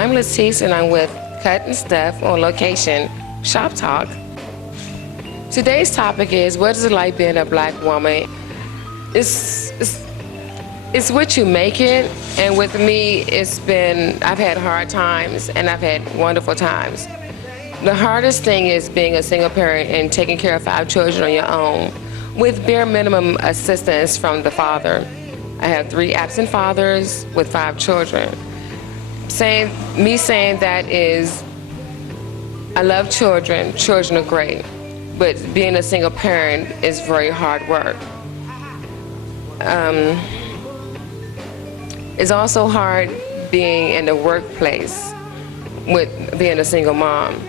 I'm Letice and I'm with Cut&Stuff on location, Shop Talk. Today's topic is, what is it like being a black woman? It's what you make it, and with me, I've had hard times and I've had wonderful times. The hardest thing is being a single parent and taking care of 5 children on your own with bare minimum assistance from the father. I have 3 absent fathers with 5 children. Saying that is, I love children. Children are great, but being a single parent is very hard work. It's also hard being in the workplace with being a single mom.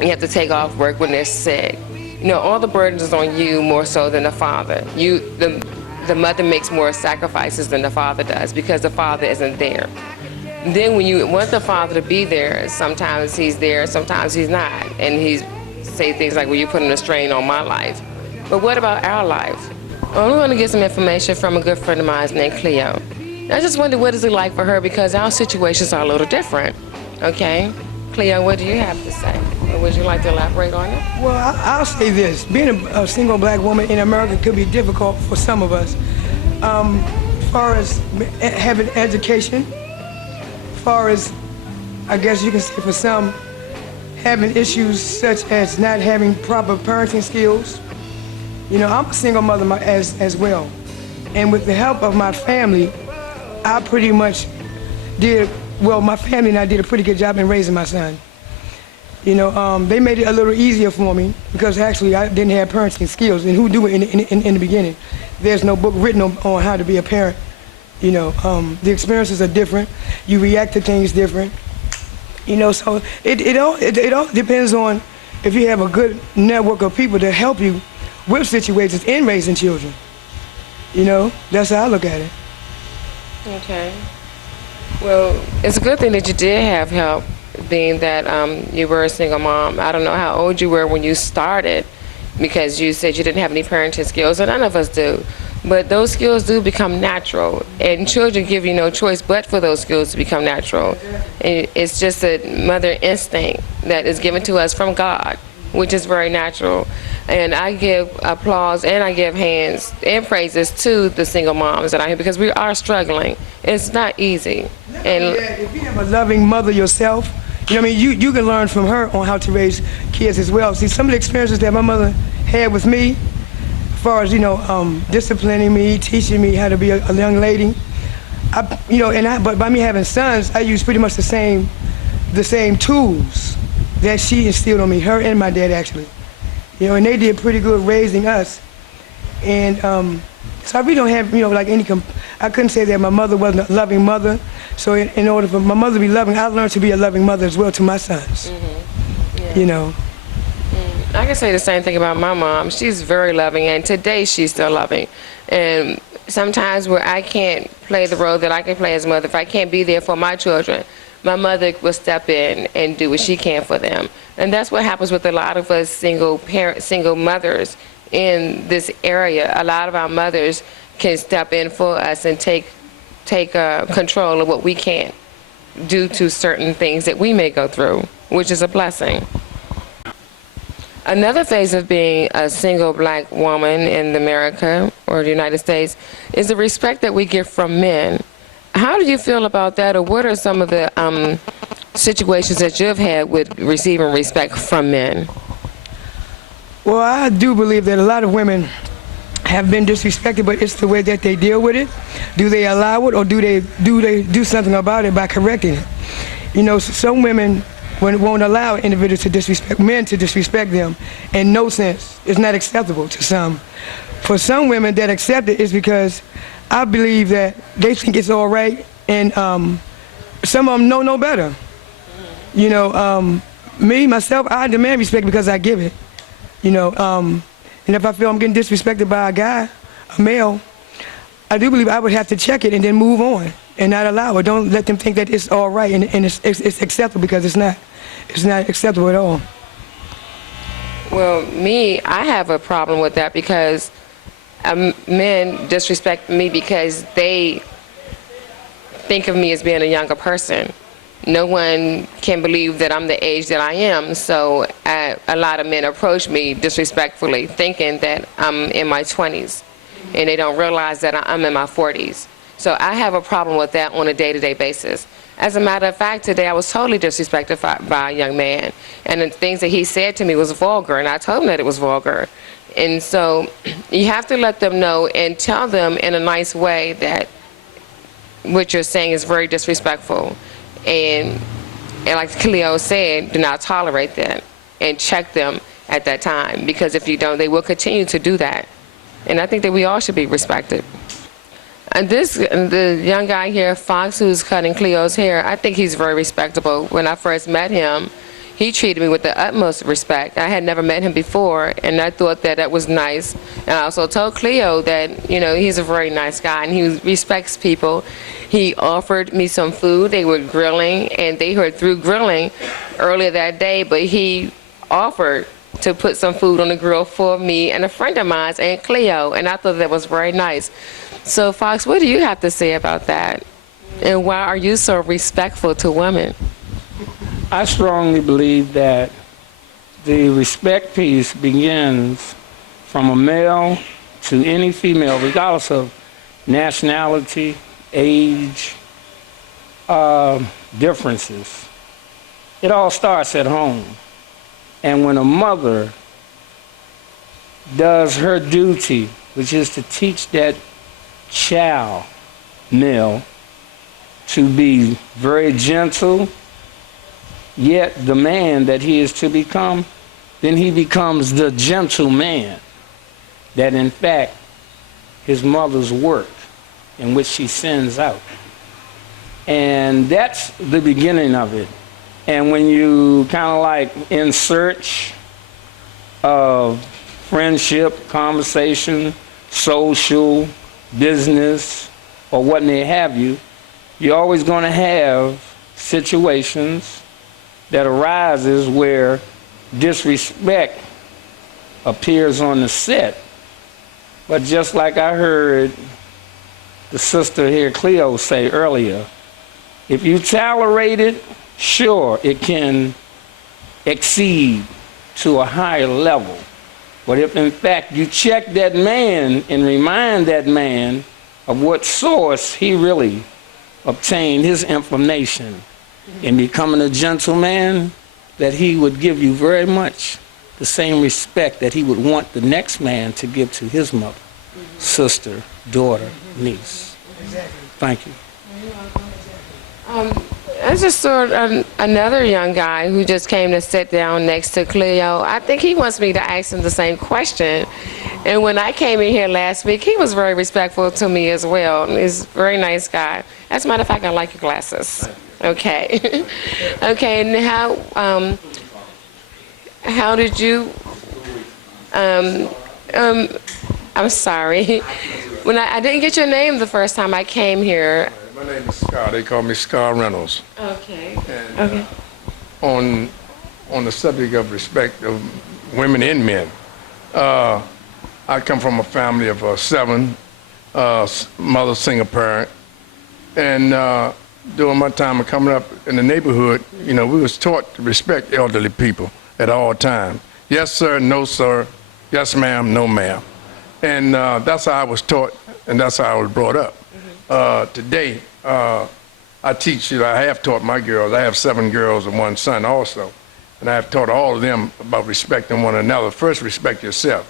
You have to take off work when they're sick. You know, all the burdens is on you more so than the father. The mother makes more sacrifices than the father does because the father isn't there. Then when you want the father to be there, sometimes he's there, sometimes he's not. And he say things like, well, you're putting a strain on my life. But what about our life? Well, we're going to get some information from a good friend of mine named Cleo. I just wonder what is it like for her because our situations are a little different. Okay? Cleo, what do you have to say? Or would you like to elaborate on it? Well, I'll say this. Being a single black woman in America could be difficult for some of us. As far as having education, as far as, I guess you can say for some, having issues such as not having proper parenting skills. You know, I'm a single mother as well. And with the help of my family, I pretty much my family and I did a pretty good job in raising my son. You know, they made it a little easier for me because actually I didn't have parenting skills, and who do it in the beginning? There's no book written on how to be a parent. You know, the experiences are different. You react to things different. You know, so it all depends on if you have a good network of people to help you with situations in raising children. You know, that's how I look at it. Okay. Well, it's a good thing that you did have help, being that you were a single mom. I don't know how old you were when you started, because you said you didn't have any parenting skills, and none of us do. But those skills do become natural, and children give you no choice but for those skills to become natural. And it's just a mother instinct that is given to us from God, which is very natural. And I give applause and I give hands and praises to the single moms that I hear, because we are struggling. It's not easy. And if you have a loving mother yourself, you know what I mean, you can learn from her on how to raise kids as well. See, some of the experiences that my mother had with me, as far as, you know, disciplining me, teaching me how to be a young lady, but by me having sons, I use pretty much the same tools that she instilled on me, her and my dad actually. You know, and they did pretty good raising us. And so I really don't have, you know, like I couldn't say that my mother wasn't a loving mother. So in order for my mother to be loving, I learned to be a loving mother as well to my sons. Mm-hmm. Yeah. You know. I can say the same thing about my mom. She's very loving, and today she's still loving. And sometimes where I can't play the role that I can play as a mother, if I can't be there for my children, my mother will step in and do what she can for them. And that's what happens with a lot of us single mothers in this area. A lot of our mothers can step in for us and take control of what we can't due to certain things that we may go through, which is a blessing. Another phase of being a single black woman in America or the United States is the respect that we get from men. How do you feel about that, or what are some of the situations that you've had with receiving respect from men? Well, I do believe that a lot of women have been disrespected, but it's the way that they deal with it. Do they allow it, or do they do something about it by correcting it? You know, some women won't allow individuals to disrespect men, to disrespect them. In no sense, it's not acceptable to some. For some women that accept it is because I believe that they think it's all right, and some of them know no better. You know, me, myself, I demand respect because I give it. You know, and if I feel I'm getting disrespected by a guy, a male, I do believe I would have to check it and then move on and not allow it. Don't let them think that it's all right and it's acceptable, because it's not. It's not acceptable at all. Well, me, I have a problem with that because men disrespect me because they think of me as being a younger person. no one can believe that I'm the age that I am. So a lot of men approach me disrespectfully, thinking that I'm in my 20s, and they don't realize that I'm in my 40s. So I have a problem with that on a day-to-day basis. As a matter of fact, today I was totally disrespected by a young man, and the things that he said to me was vulgar, and I told him that it was vulgar. And so you have to let them know and tell them in a nice way that what you're saying is very disrespectful. And like Cleo said, do not tolerate that, and check them at that time, because if you don't, they will continue to do that. And I think that we all should be respected. And the young guy here, Fox, who's cutting Cleo's hair, I think he's very respectable. When I first met him, he treated me with the utmost respect. I had never met him before, and I thought that that was nice. And I also told Cleo that, you know, he's a very nice guy, and he respects people. He offered me some food. They were grilling, and they were through grilling earlier that day, but he offered to put some food on the grill for me and a friend of mine, and Cleo, and I thought that was very nice. So, Fox, what do you have to say about that? And why are you so respectful to women? I strongly believe that the respect piece begins from a male to any female, regardless of nationality, age, differences. It all starts at home. And when a mother does her duty, which is to teach that child, male, to be very gentle, yet the man that he is to become, then he becomes the gentleman that in fact his mother's work in which she sends out. And that's the beginning of it. And when you kind of like in search of friendship, conversation, social, business, or what may have you, you're always going to have situations that arises where disrespect appears on the set. But just like I heard the sister here, Cleo, say earlier, if you tolerate it, sure, it can exceed to a higher level. But if in fact you check that man and remind that man of what source he really obtained his information in becoming a gentleman, that he would give you very much the same respect that he would want the next man to give to his mother, sister, daughter, niece. Exactly. Thank you. I just saw another young guy who just came to sit down next to Cleo. I think he wants me to ask him the same question. And when I came in here last week, he was very respectful to me as well. He's a very nice guy. As a matter of fact, I like your glasses. Okay. Okay, and how did you, I'm sorry. When I didn't get your name the first time I came here. My name is Scar. They call me Scar Reynolds. Okay. And, Okay. On the subject of respect of women and men, I come from a family of 7, mother, single parent, and during my time of coming up in the neighborhood, you know, we was taught to respect elderly people at all times. Yes, sir, no, sir. Yes, ma'am, no, ma'am. And that's how I was taught, and that's how I was brought up. Today, I teach, I have taught my girls. I have 7 girls and 1 son also. And I have taught all of them about respecting one another. First, respect yourself,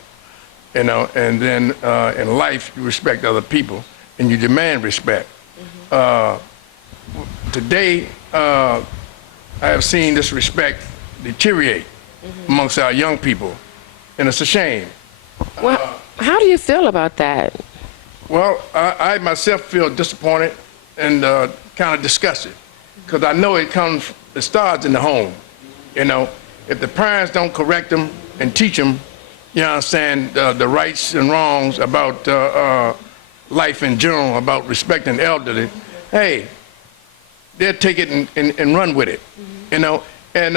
you know, and then in life, you respect other people, and you demand respect. Today, I have seen this respect deteriorate amongst our young people, and it's a shame. Well, how do you feel about that? Well, I myself feel disappointed and kind of disgusted, because I know it starts in the home. You know, if the parents don't correct them and teach them, you understand, the rights and wrongs about life in general, about respecting the elderly, hey, they'll take it and run with it, you know. And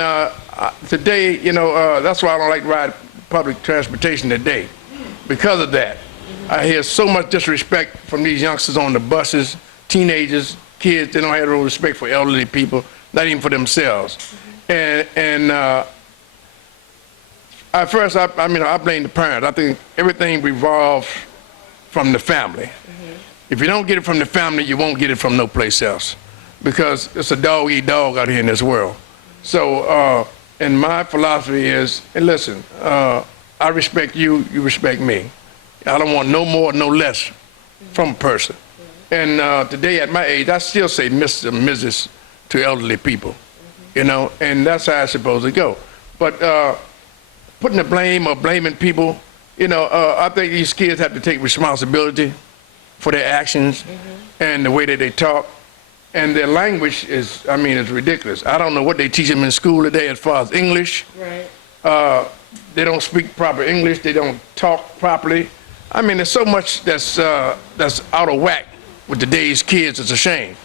today, you know, that's why I don't like to ride public transportation today, because of that. I hear so much disrespect from these youngsters on the buses, teenagers, kids. They don't have no respect for elderly people. not even for themselves. And at first, I mean, I blame the parents. I think everything revolves from the family. If you don't get it from the family, you won't get it from no place else, because it's a dog-eat-dog out here in this world. So, and my philosophy is, and listen, I respect you, you respect me. I don't want no more, no less from a person. And today at my age, I still say Mr. and Mrs. to elderly people, you know, and that's how it's supposed to go. But putting the blame or blaming people, you know, I think these kids have to take responsibility for their actions and the way that they talk. And their language is, I mean, it's ridiculous. I don't know what they teach them in school today as far as English. Right. They don't speak proper English. They don't talk properly. I mean, there's so much that's out of whack with today's kids. It's a shame.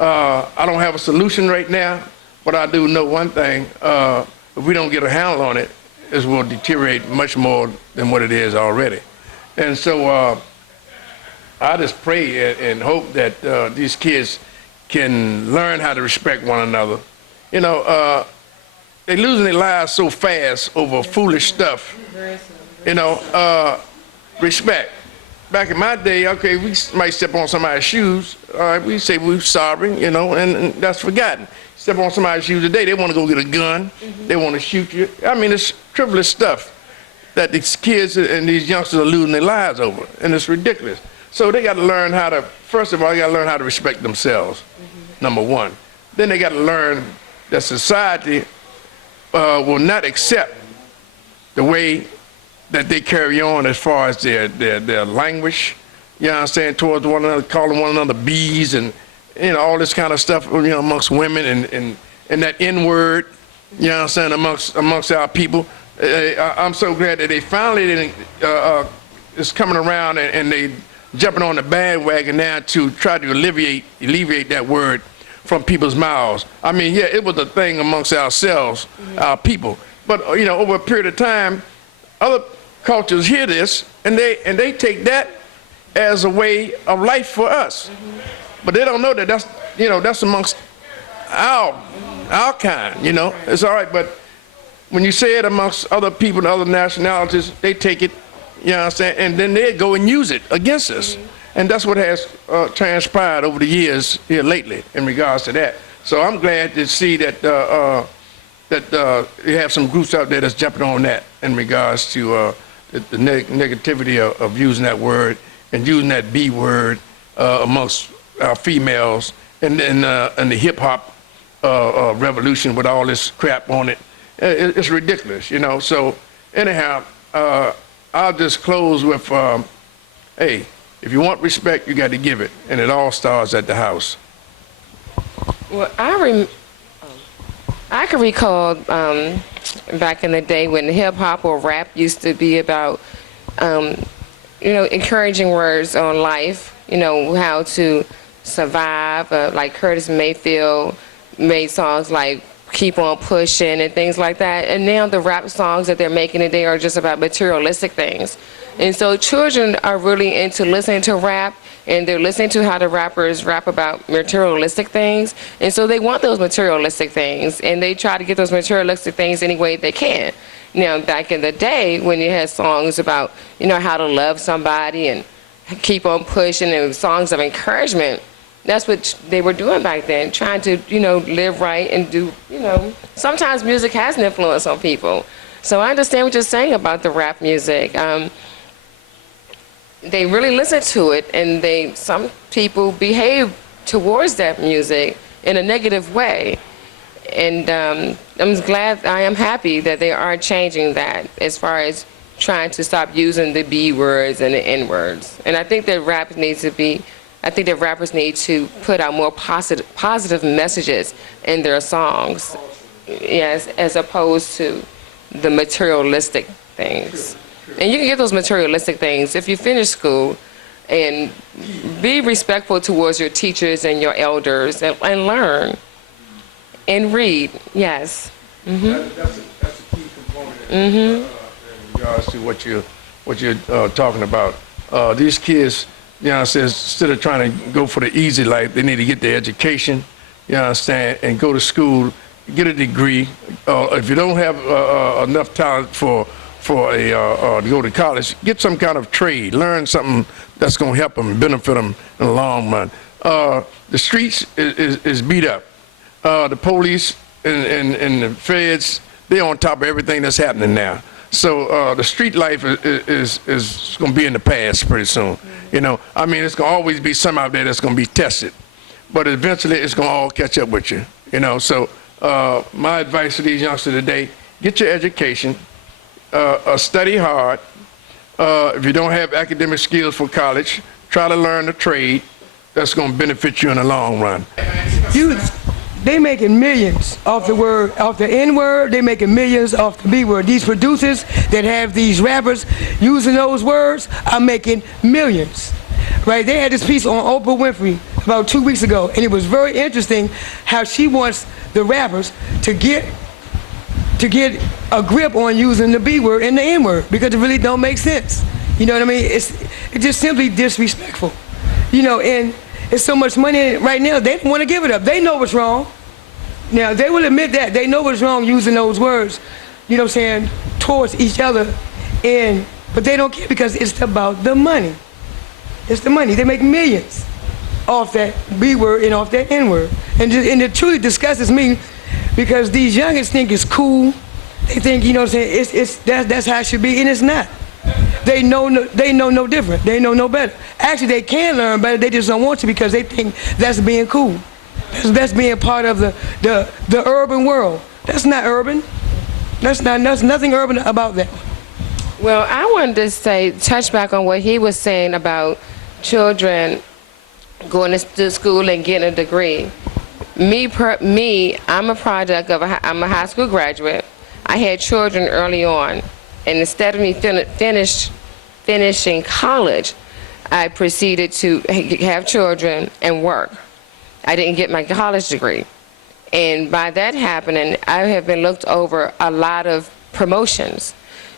I don't have a solution right now, but I do know one thing. If we don't get a handle on it, it will deteriorate much more than what it is already. And so I just pray and hope that these kids can learn how to respect one another. You know, they're losing their lives so fast over foolish stuff. You know, respect. Back in my day, okay, we might step on somebody's shoes. We say we're sorry, you know, and that's forgotten. Step on somebody's shoes today, they want to go get a gun. They want to shoot you. I mean, it's frivolous stuff that these kids and these youngsters are losing their lives over, and it's ridiculous. So they got to learn how to, first of all, they got to learn how to respect themselves, number one. Then they got to learn that society will not accept the way that they carry on as far as their language, you know what I'm saying, towards one another, calling one another bees and, you know, all this kind of stuff, you know, amongst women and that N-word, you know what I'm saying, amongst our people. I'm so glad that they finally is coming around and they jumping on the bandwagon now to try to alleviate that word from people's mouths. I mean, yeah, it was a thing amongst ourselves, our people. But, you know, over a period of time, other cultures hear this and they take that as a way of life for us. But they don't know that that's, you know, that's amongst our kind, you know. It's all right, but when you say it amongst other people and other nationalities, they take it, you know what I'm saying, and then they go and use it against us. And that's what has transpired over the years here lately in regards to that. So I'm glad to see that you have some groups out there that's jumping on that in regards to the negativity of using that word and using that B word amongst our females and the hip hop revolution with all this crap on it. It's ridiculous, you know. So anyhow, I'll just close with, hey, if you want respect, you got to give it, and it all starts at the house. Well, I can recall back in the day when hip hop or rap used to be about, you know, encouraging words on life, you know, how to survive. Like Curtis Mayfield made songs like Keep On Pushing and things like that. And now the rap songs that they're making today are just about materialistic things. And so children are really into listening to rap, and they're listening to how the rappers rap about materialistic things. And so they want those materialistic things, and they try to get those materialistic things any way they can. Now, back in the day when you had songs about, you know, how to love somebody and keep on pushing and songs of encouragement, that's what they were doing back then, trying to, you know, live right and do, you know, sometimes music has an influence on people. So I understand what you're saying about the rap music. They really listen to it, and some people behave towards that music in a negative way. And I am happy that they are changing that as far as trying to stop using the B words and the N words. And I think that rappers need to put out more positive messages in their songs, yes, as opposed to the materialistic things. And you can get those materialistic things if you finish school, and be respectful towards your teachers and your elders, and learn and read. Yes. That's a key component in regards to what you're talking about. These kids, you know, says instead of trying to go for the easy life, they need to get their education, you understand, and go to school, get a degree. If you don't have enough talent for to go to college, get some kind of trade, learn something that's going to help them, benefit them in the long run. The streets is beat up. The police and the feds, they're on top of everything that's happening now. So the street life is going to be in the past pretty soon. You know, I mean, it's going to always be some out there that's going to be tested, but eventually it's going to all catch up with you. You know, so my advice to these youngsters today: get your education, study hard. If you don't have academic skills for college, try to learn a trade that's going to benefit you in the long run. They making millions off the N-word. They making millions off the B-word. These producers that have these rappers using those words are making millions, right? They had this piece on Oprah Winfrey about 2 weeks ago, and it was very interesting how she wants the rappers to get a grip on using the B-word and the N-word, because it really don't make sense. You know what I mean? It's just simply disrespectful. You know, and it's so much money in it right now, they don't want to give it up. They know what's wrong. Now, they will admit that. They know what's wrong using those words, you know what I'm saying, towards each other. But they don't care because it's about the money. It's the money. They make millions off that B-word and off that N-word. And it truly disgusts me because these youngins think it's cool. They think, you know what I'm saying, that's how it should be, and it's not. They know no different. They know no better. Actually, they can learn better. They just don't want to because they think that's being cool. That's being part of the urban world. That's not urban. There's nothing urban about that. Well, I wanted to touch back on what he was saying about children going to school and getting a degree. Me, I'm a product of I'm a high school graduate. I had children early on, and instead of me finishing college, I proceeded to have children and work. I didn't get my college degree. And by that happening, I have been looked over a lot of promotions.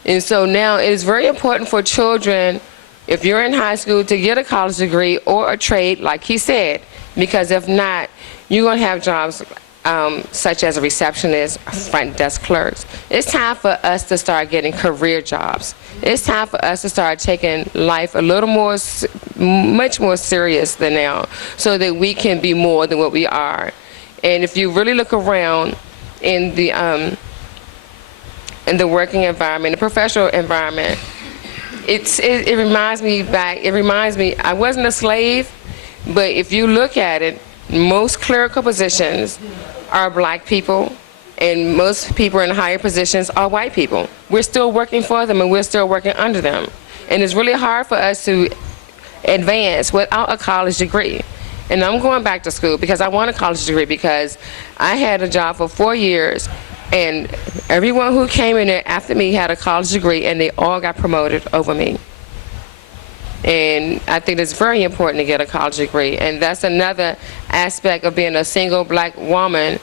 And so now it is very important for children, if you're in high school, to get a college degree or a trade, like he said, because if not, you're going to have jobs such as a receptionist, front desk clerks. It's time for us to start getting career jobs. It's time for us to start taking life a little more, much more serious than now, so that we can be more than what we are. And if you really look around in the working environment, the professional environment, it reminds me, I wasn't a slave, but if you look at it, most clerical positions are black people, and most people in higher positions are white people. We're still working for them, and we're still working under them. And it's really hard for us to advance without a college degree. And I'm going back to school because I want a college degree, because I had a job for 4 years, and everyone who came in there after me had a college degree, and they all got promoted over me. And I think it's very important to get a college degree. And that's another aspect of being a single black woman,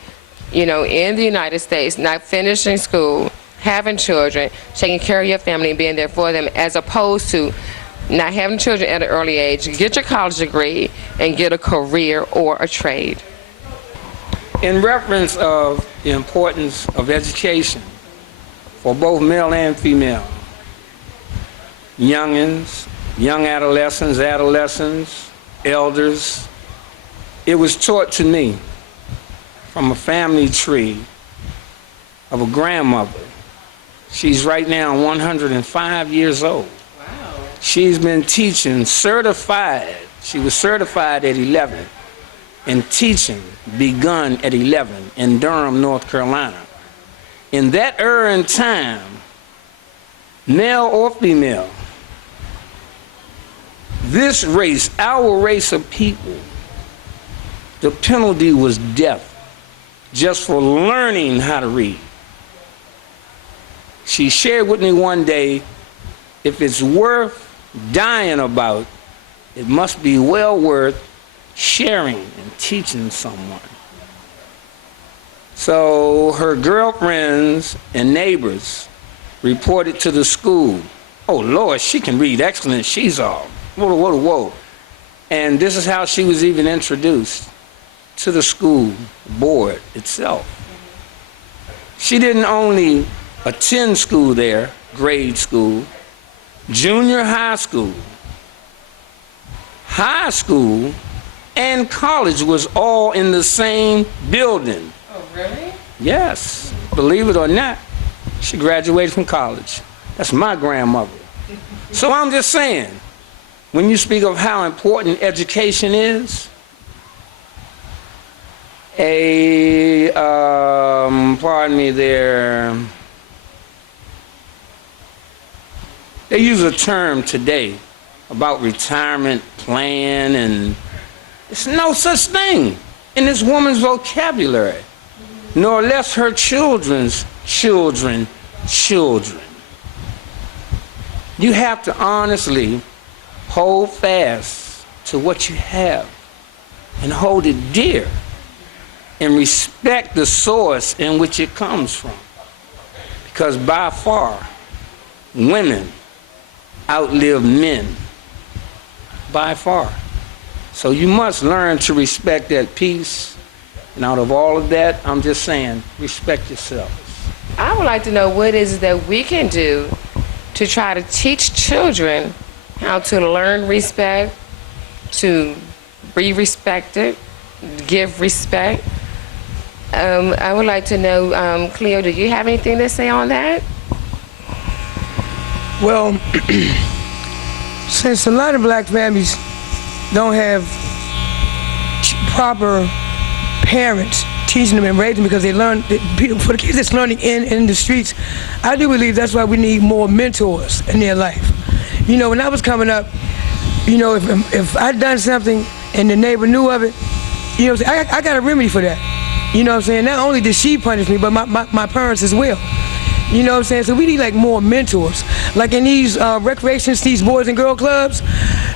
you know, in the United States, not finishing school, having children, taking care of your family and being there for them, as opposed to not having children at an early age. Get your college degree and get a career or a trade. In reference of the importance of education for both male and female, youngins, young adolescents, elders, it was taught to me from a family tree of a grandmother. She's right now 105 years old. Wow. She's been teaching certified. She was certified at 11 and teaching begun at 11 in Durham, North Carolina. In that era and time, male or female, this race, our race of people, the penalty was death just for learning how to read. She shared with me one day, if it's worth dying about, it must be well worth sharing and teaching someone. So her girlfriends and neighbors reported to the school, "Oh Lord, she can read excellent, she's all." Whoa. And this is how she was even introduced. to the school board itself. She didn't only attend school there, grade school, junior high school, and college was all in the same building. Oh, really? Yes, believe it or not, she graduated from college. That's my grandmother. So I'm just saying, when you speak of how important education is, pardon me there, they use a term today about retirement plan, and it's no such thing in this woman's vocabulary, nor less her children's children. You have to honestly hold fast to what you have and hold it dear and respect the source in which it comes from. Because by far, women outlive men. By far. So you must learn to respect that peace. And out of all of that, I'm just saying, respect yourself. I would like to know what is it that we can do to try to teach children how to learn respect, to be respected, give respect. I would like to know, Cleo, do you have anything to say on that? Well, since a lot of black families don't have proper parents teaching them and raising them because they learn, for the kids that's learning in the streets, I do believe that's why we need more mentors in their life. You know, when I was coming up, you know, if I'd done something and the neighbor knew of it, you know, I got a remedy for that. You know what I'm saying? Not only did she punish me, but my parents as well. You know what I'm saying? So we need like more mentors. Like in these recreations, these boys and girl clubs,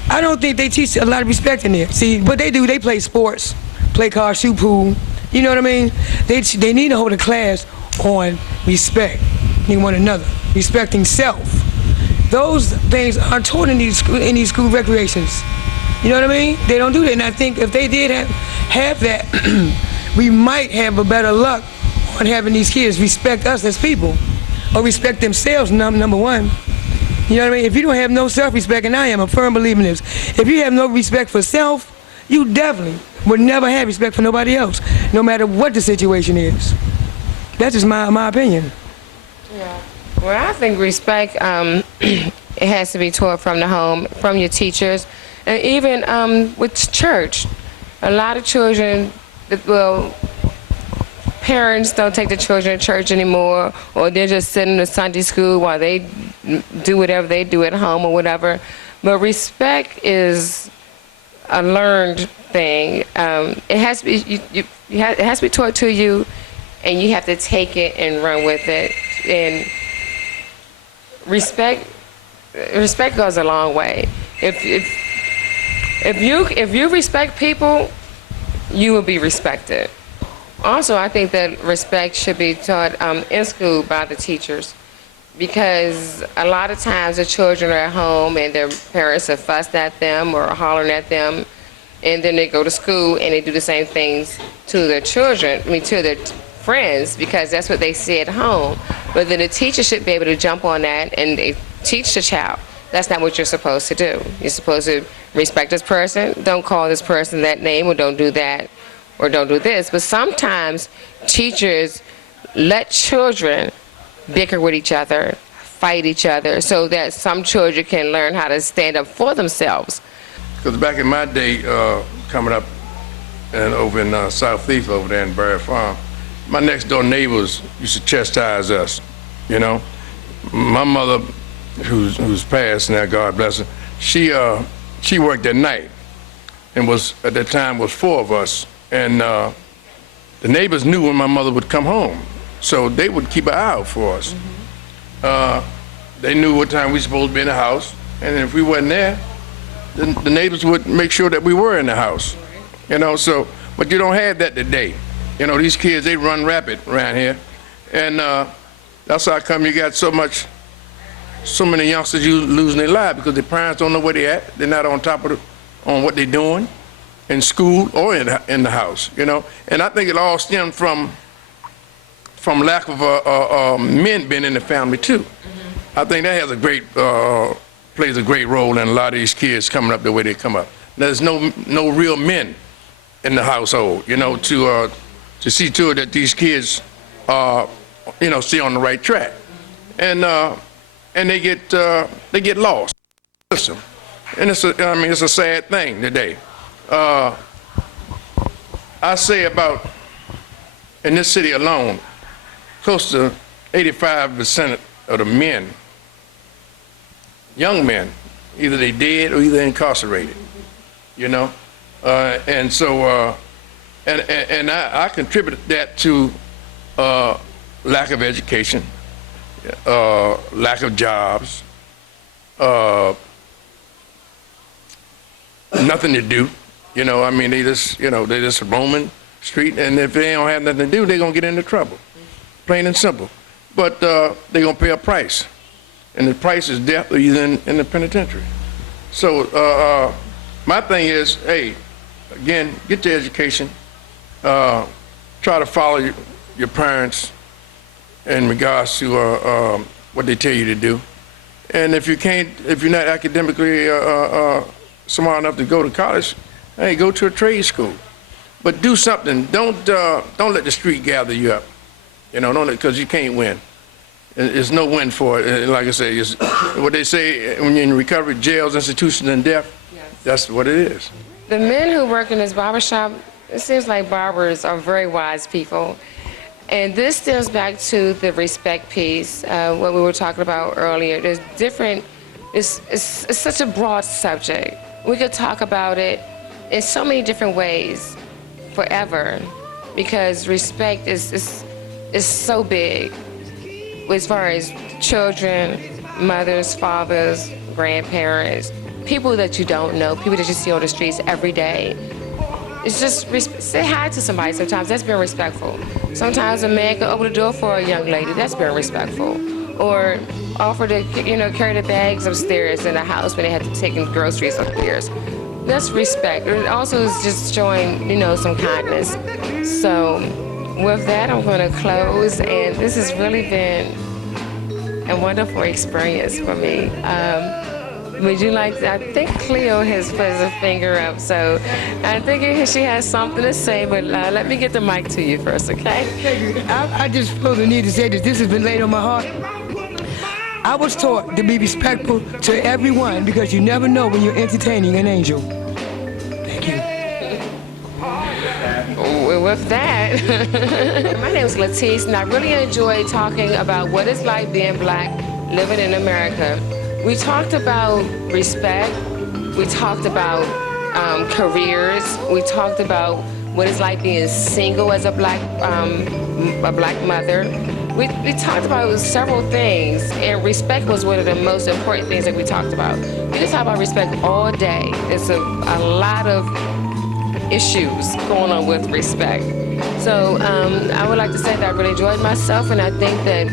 I don't think they teach a lot of respect in there. See, what they do, they play sports, play cars, shoot pool. You know what I mean? They need to hold a class on respect in one another, respecting self. Those things aren't taught in these school recreations. You know what I mean? They don't do that. And I think if they did have that, we might have a better luck on having these kids respect us as people, or respect themselves, number one. You know what I mean? If you don't have no self-respect, and I am a firm believer in this, if you have no respect for self, you definitely would never have respect for nobody else, no matter what the situation is. That's just my opinion. Yeah. Well, I think respect, it has to be taught from the home, from your teachers, and even with church. A lot of children, well, parents don't take the children to church anymore, or they're just sitting in Sunday school while they do whatever they do at home or whatever. But respect is a learned thing. It has to be it has to be taught to you, and you have to take it and run with it. And respect goes a long way. If you respect people, you will be respected. Also, I think that respect should be taught in school by the teachers, because a lot of times the children are at home and their parents have fussed at them or hollering at them, and then they go to school and they do the same things to their children, to their friends, because that's what they see at home. But then the teacher should be able to jump on that and they teach the child. That's not what you're supposed to do. You're supposed to respect this person, don't call this person that name, or don't do that, or don't do this. But sometimes teachers let children bicker with each other, fight each other, so that some children can learn how to stand up for themselves. Because back in my day, coming up and over in Southeast, over there in Barry Farm, my next door neighbors used to chastise us, you know. My mother, who's passed now, God bless her, she worked at night, and was at that time was 4 of us, and the neighbors knew when my mother would come home, so they would keep an eye out for us. They knew what time we were supposed to be in the house, and if we wasn't there, then the neighbors would make sure that we were in the house, you know. So, but you don't have that today. You know, these kids, they run rapid around here, and that's how come you got so many youngsters losing their lives, because their parents don't know where they're at. They're not on top of on what they're doing. in school or in the house, you know. And I think it all stemmed from lack of men being in the family too. I think that has a great plays a great role in a lot of these kids coming up the way they come up. There's no real men in the household, you know, to see to it that these kids you know, stay on the right track, and they get lost. Listen, and I mean it's a sad thing today. I say about in this city alone, close to 85% of the men, young men, either they dead or either incarcerated, you know, and so and I contributed that to lack of education, lack of jobs, nothing to do. You know, I mean, they just roaming street, and if they don't have nothing to do, they're gonna get into trouble, plain and simple. But they're gonna pay a price, and the price is death or either in the penitentiary. So my thing is, hey, again, get your education, try to follow your parents in regards to what they tell you to do, and if you're not academically smart enough to go to college, hey, go to a trade school, but do something. Don't let the street gather you up. You know, because you can't win. There's no win for it. Like I say, it's what they say when you're in recovery, jails, institutions, and death. Yes. That's what it is. The men who work in this barbershop, it seems like barbers are very wise people. And this stems back to the respect piece, what we were talking about earlier. There's different, it's such a broad subject. We could talk about it in so many different ways forever, because respect is so big as far as children, mothers, fathers, grandparents, people that you don't know, people that you see on the streets every day. It's just say hi to somebody sometimes. That's being respectful. Sometimes a man can open the door for a young lady. That's being respectful. Or offer to, carry the bags upstairs in the house when they have to take in groceries upstairs. That's respect. It also is just showing, some kindness. So with that, I'm going to close, and this has really been a wonderful experience for me. Would you like to, I think Cleo has put her finger up, so I think she has something to say, but let me get the mic to you first, okay? Thank you. I just feel the need to say this. This has been laid on my heart. I was taught to be respectful to everyone because you never know when you're entertaining an angel. Thank you. With that, my name is Latice, and I really enjoy talking about what it's like being Black, living in America. We talked about respect, we talked about careers, we talked about what it's like being single as a black mother. We talked about several things, and respect was one of the most important things that we talked about. We can talk about respect all day. There's a lot of issues going on with respect. So I would like to say that I really enjoyed myself, and I think that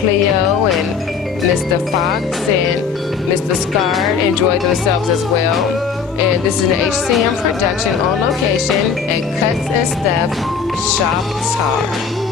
Cleo and Mr. Fox and Mr. Scar enjoyed themselves as well. And this is an HCM production on location at Cut&Stuff Shop Talk.